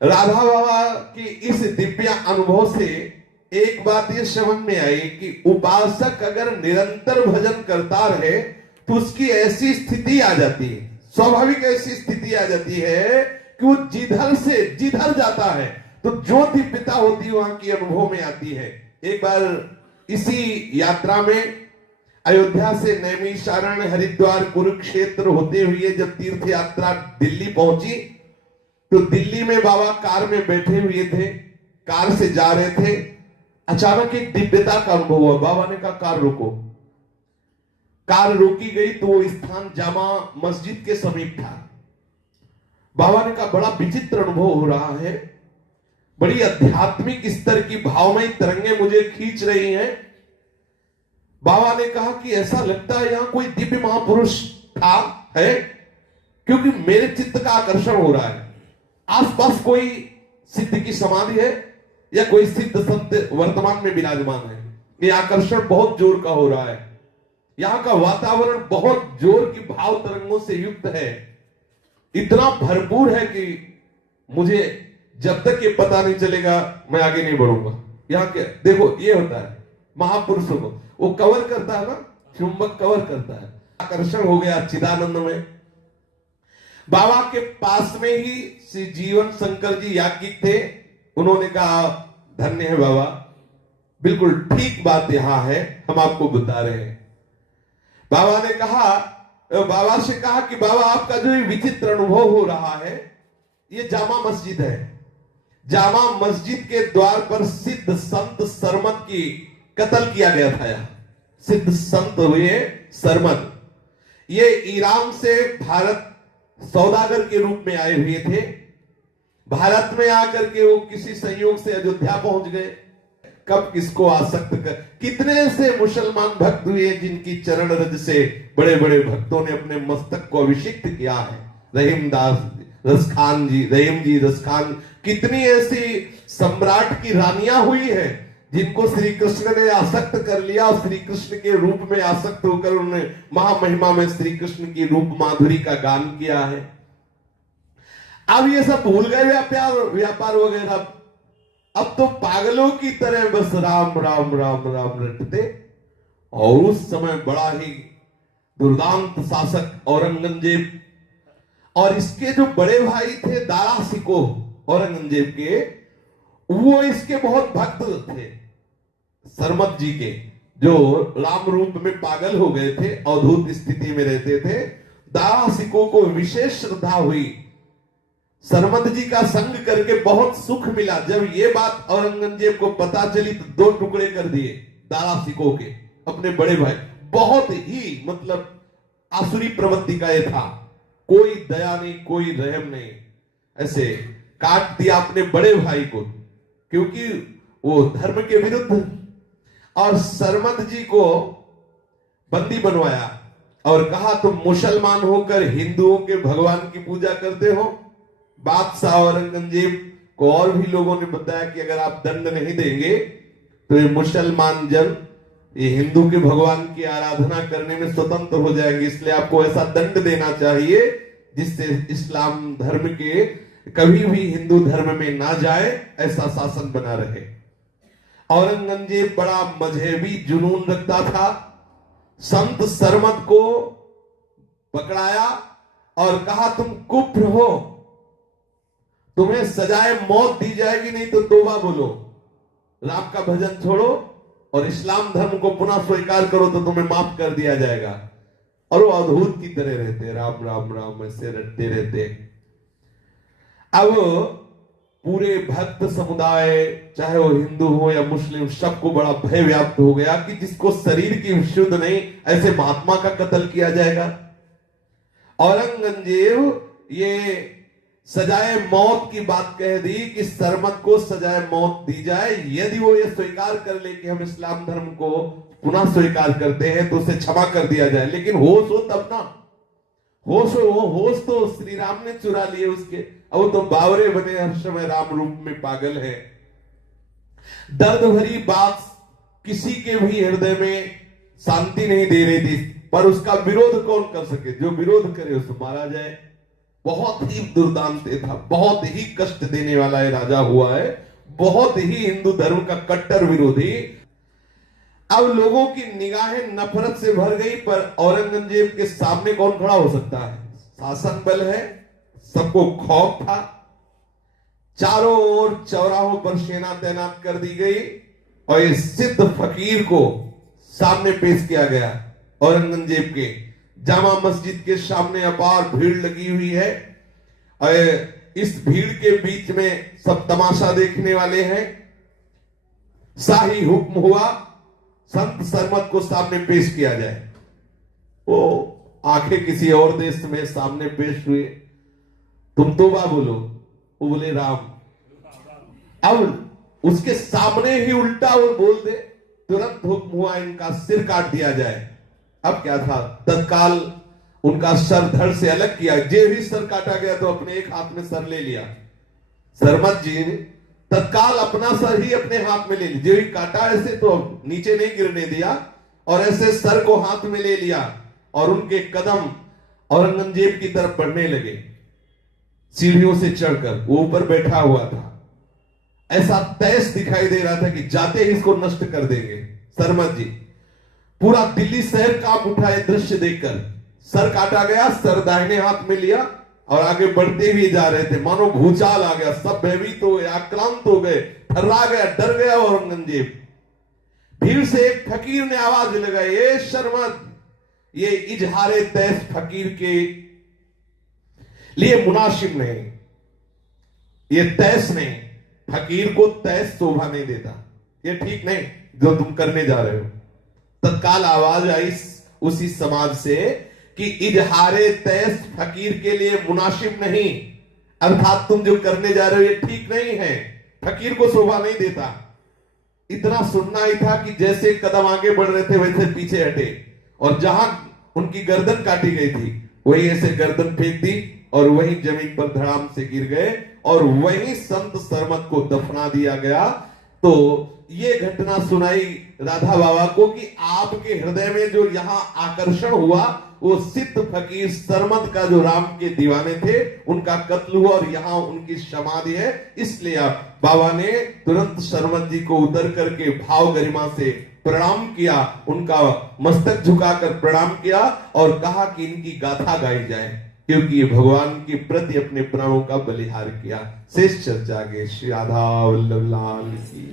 राधा बाबा की इस दिव्य अनुभव से एक बात ये समझ में आई कि उपासक अगर निरंतर भजन करता रहे तो उसकी ऐसी स्थिति आ जाती है, स्वाभाविक ऐसी स्थिति आ जाती है कि वो जिधर से जिधर जाता है तो जो दिव्यता होती है वहां की अनुभव में आती है। एक बार इसी यात्रा में अयोध्या से नैमिषारण्य, हरिद्वार, कुरुक्षेत्र होते हुए जब तीर्थ यात्रा दिल्ली पहुंची तो दिल्ली में बाबा कार में बैठे हुए थे, कार से जा रहे थे। अचानक एक दिव्यता का अनुभव हुआ। बाबा ने कहा कार रोको। कार रोकी गई तो वो स्थान जामा मस्जिद के समीप था। बाबा ने कहा बड़ा विचित्र अनुभव हो रहा है, बड़ी आध्यात्मिक स्तर की भावमयी तरंगे मुझे खींच रही हैं। बाबा ने कहा कि ऐसा लगता है यहां कोई दिव्य महापुरुष था है, क्योंकि मेरे चित्त का आकर्षण हो रहा है। आसपास कोई सिद्ध की समाधि है या कोई सिद्ध संत वर्तमान में विराजमान है। ये आकर्षण बहुत जोर का हो रहा है। यहां का वातावरण बहुत जोर की भाव तरंगों से युक्त है, इतना भरपूर है कि मुझे जब तक ये पता नहीं चलेगा मैं आगे नहीं बढ़ूंगा। यहाँ क्या देखो, ये होता है महापुरुषों को वो कवर करता है ना, चुंबक कवर करता है। आकर्षण हो गया चिदानंद में। बाबा के पास में ही श्री जीवन शंकर जी याज्ञिक थे। उन्होंने कहा धन्य है बाबा, बिल्कुल ठीक बात यहां है, हम आपको बता रहे हैं। बाबा ने कहा, बाबा से कहा कि बाबा आपका जो ये विचित्र अनुभव हो रहा है ये जामा मस्जिद है। जामा मस्जिद के द्वार पर सिद्ध संत सरमद की कत्ल किया गया था। यहाँ सिद्ध संत हुए सरमद, ये ईरान से भारत सौदागर के रूप में आए हुए थे। भारत में आकर के वो किसी संयोग से अयोध्या पहुंच गए। कब किसको आसक्त कर, कितने से मुसलमान भक्त हुए जिनकी चरण रज से बड़े बड़े भक्तों ने अपने मस्तक को अभिषिक्त किया है। रहीमदास रसखान जी, रहीम जी रसखान, कितनी ऐसी सम्राट की रानियां हुई है जिनको श्री कृष्ण ने आसक्त कर लिया और श्री कृष्ण के रूप में आसक्त होकर उन्होंने महामहिमा में श्री कृष्ण की रूप माधुरी का गान किया है। अब ये सब भूल गए व्यापार वगैरह। अब तो पागलों की तरह बस राम राम राम राम रटते। और उस समय बड़ा ही दुर्दांत शासक औरंगजेब और इसके जो बड़े भाई थे दारा सिको औरंगजेब के, वो इसके बहुत भक्त थे सरमद जी के, जो राम रूप में पागल हो गए थे, अवधूत स्थिति में रहते थे। दारा सिको को विशेष श्रद्धा हुई। सरमद जी का संग करके बहुत सुख मिला। जब ये बात औरंगजेब को पता चली तो दो टुकड़े कर दिए दारा सिको के, अपने बड़े भाई। बहुत ही मतलब आसुरी प्रवृत्ति का ये था, कोई दया नहीं, कोई रहम नहीं, ऐसे काट दिया अपने बड़े भाई को, क्योंकि वो धर्म के विरुद्ध। और सरमद जी को बंदी बनवाया और कहा तुम मुसलमान होकर हिंदुओं के भगवान की पूजा करते हो। बादशाह औरंगजेब को और भी लोगों ने बताया कि अगर आप दंड नहीं देंगे तो ये मुसलमान जन ये हिंदू के भगवान की आराधना करने में स्वतंत्र हो जाएंगे, इसलिए आपको ऐसा दंड देना चाहिए जिससे इस्लाम धर्म के कभी भी हिंदू धर्म में ना जाए, ऐसा शासन बना रहे। औरंगजेब बड़ा मजहबी जुनून रखता था। संत सरमद को पकड़ाया और कहा तुम कुफ्र हो, तुम्हें सजाए मौत दी जाएगी, नहीं तो तौबा बोलो, राम का भजन छोड़ो और इस्लाम धर्म को पुनः स्वीकार करो तो तुम्हें माफ कर दिया जाएगा। और वो अद्भुत की तरह रहते, राम राम राम ऐसे रटते रहते। अब पूरे भक्त समुदाय, चाहे वो हिंदू हो या मुस्लिम, सबको बड़ा भय व्याप्त हो गया कि जिसको शरीर की शुद्ध नहीं, ऐसे महात्मा का कत्ल किया जाएगा। औरंगजेब ये सजाए मौत की बात कह दी कि सरमद को सजाए मौत दी जाए, यदि वो ये स्वीकार कर ले कि हम इस्लाम धर्म को पुनः स्वीकार करते हैं तो उसे क्षमा कर दिया जाए। लेकिन होश हो तब ना, होश हो, होश तो श्री राम ने चुरा लिए उसके। अब वो तो बावरे बने, हर समय राम रूप में पागल है। दर्द भरी बात किसी के भी हृदय में शांति नहीं दे रही थी, पर उसका विरोध कौन कर सके? जो विरोध करे उसको मारा जाए। बहुत ही दुर्दांत था, बहुत ही कष्ट देने वाला ये राजा हुआ है, बहुत ही हिंदू धर्म का कट्टर विरोधी। अब लोगों की निगाहें नफरत से भर गई, पर औरंगजेब के सामने कौन खड़ा हो सकता है? शासन बल है, सबको खौफ था, चारों ओर चौराहों पर सेना तैनात कर दी गई और इस सिद्ध फकीर को सामने पेश किया गया। औरंगजेब के जामा मस्जिद के सामने अपार भीड़ लगी हुई है और इस भीड़ के बीच में सब तमाशा देखने वाले हैं। शाही हुक्म हुआ संत सरमत को सामने पेश किया जाए। वो आंखें किसी और देश में सामने पेश हुए, तुम तोबा बोलो, वो बोले राम। अब उसके सामने ही उल्टा वो बोल दे, तुरंत हुक्म हुआ इनका सिर काट दिया जाए। अब क्या था, तत्काल उनका सर धड़ से अलग किया। जे भी सर काटा गया तो अपने एक हाथ में सर ले लिया। सरमत जी ने तत्काल अपना सर ही अपने हाथ में ले लिया। जो ही काटा ऐसे तो नीचे नहीं गिरने दिया और ऐसे सर को हाथ में ले लिया और उनके कदम औरंगजेब की तरफ बढ़ने लगे। सीढ़ियों से चढ़कर वो ऊपर बैठा हुआ था, ऐसा तैस दिखाई दे रहा था कि जाते ही इसको नष्ट कर देंगे। सरमत जी, पूरा दिल्ली शहर कांप उठा है दृश्य देखकर। सर काटा गया, सर दाहिने हाथ में लिया और आगे बढ़ते हुए जा रहे थे। मानो भूचाल आ गया, सब भयभीत हो गए, आक्रांत हो गए, थर्रा गया, डर गया औरंगजेब। भीड़ से एक फकीर ने आवाज लगाई, ये शर्मत, ये इजहारे तैस फकीर के लिए मुनासिब नहीं, ये तैस नहीं, फकीर को तैस शोभा नहीं देता, ये ठीक नहीं जो तुम करने जा रहे हो। तत्काल आवाज आई उसी समाज से कि इजहारे तैस फकीर के लिए मुनासिब नहीं, अर्थात तुम जो करने जा रहे हो ये ठीक नहीं है, फकीर को शोभा नहीं देता। इतना सुनना ही था कि जैसे कदम आगे बढ़ रहे थे वैसे पीछे हटे और जहां उनकी गर्दन काटी गई थी वही ऐसे गर्दन फेंक दी और वही जमीन पर धड़ाम से गिर गए और वही संत सरमत को दफना दिया गया। तो ये घटना सुनाई राधा बाबा को कि आपके हृदय में जो यहाँ आकर्षण हुआ वो सिद्ध फकीर सरमत का, जो राम के दीवाने थे, उनका कत्ल हुआ और यहाँ उनकी समाधि है। इसलिए आप बाबा ने तुरंत सरमत जी को उतर करके भाव गरिमा से प्रणाम किया, उनका मस्तक झुकाकर प्रणाम किया और कहा कि इनकी गाथा गाई जाए, क्योंकि ये भगवान के प्रति अपने प्राणों का बलिहार किया। शेष चर्चा आगे। श्री राधा वल्लभ लाल की।